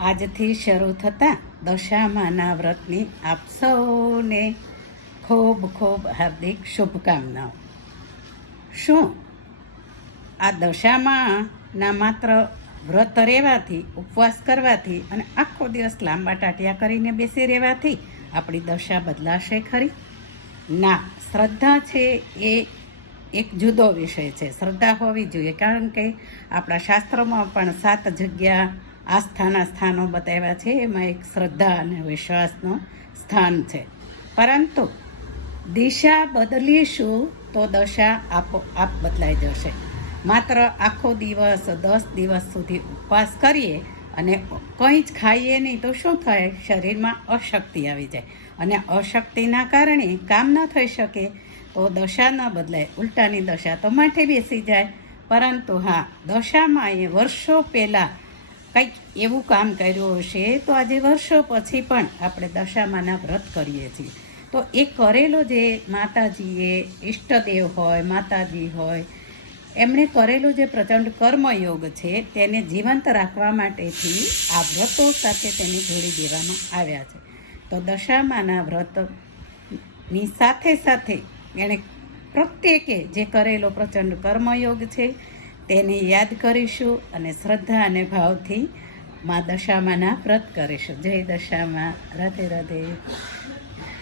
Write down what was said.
આજથી શરૂ થતા દશામાના વ્રતની આપ સૌને ખૂબ ખૂબ હાર્દિક શુભકામનાઓ. શું આ દશામાના માત્ર વ્રત રહેવાથી, ઉપવાસ કરવાથી અને આખો દિવસ લાંબા ટાટિયા કરીને બેસી રહેવાથી આપણી દશા બદલાશે ખરી? ના, શ્રદ્ધા છે એ એક જુદો વિષય છે. શ્રદ્ધા હોવી જોઈએ, કારણ કે આપણા શાસ્ત્રોમાં પણ 7 જગ્યા આસ્થાના સ્થાનો બતાવ્યા છે. એમાં એક શ્રદ્ધા અને વિશ્વાસનું સ્થાન છે. પરંતુ દિશા બદલીશું તો દશા આપોઆપ બદલાઈ જશે. માત્ર આખો દિવસ 10 દિવસ સુધી ઉપવાસ કરીએ અને કંઈ જ ખાઈએ નહીં તો શું થાય? શરીરમાં અશક્તિ આવી જાય અને અશક્તિના કારણે કામ ન થઈ શકે તો દશા ન બદલાય, ઉલટાની દશા તો માથે બેસી જાય. પરંતુ હા, દશામાં એ વર્ષો પહેલાં કંઈક એવું કામ કર્યું હશે તો આજે વર્ષો પછી પણ આપણે દશામાના વ્રત કરીએ છીએ. તો એ કરેલો જે માતાજીએ ઈષ્ટદેવ હોય, માતાજી હોય, એમણે કરેલો જે પ્રચંડ કર્મયોગ છે તેને જીવંત રાખવા માટેથી આ વ્રતો સાથે તેને જોડી દેવામાં આવ્યા છે. તો દશામાના વ્રતની સાથે સાથે એણે પ્રત્યેકે જે કરેલો પ્રચંડ કર્મયોગ છે તેને યાદ કરીશું અને શ્રદ્ધા અને ભાવથી મા દશામાના વ્રત કરીશું. જય દશામાં. રાધે રાધે.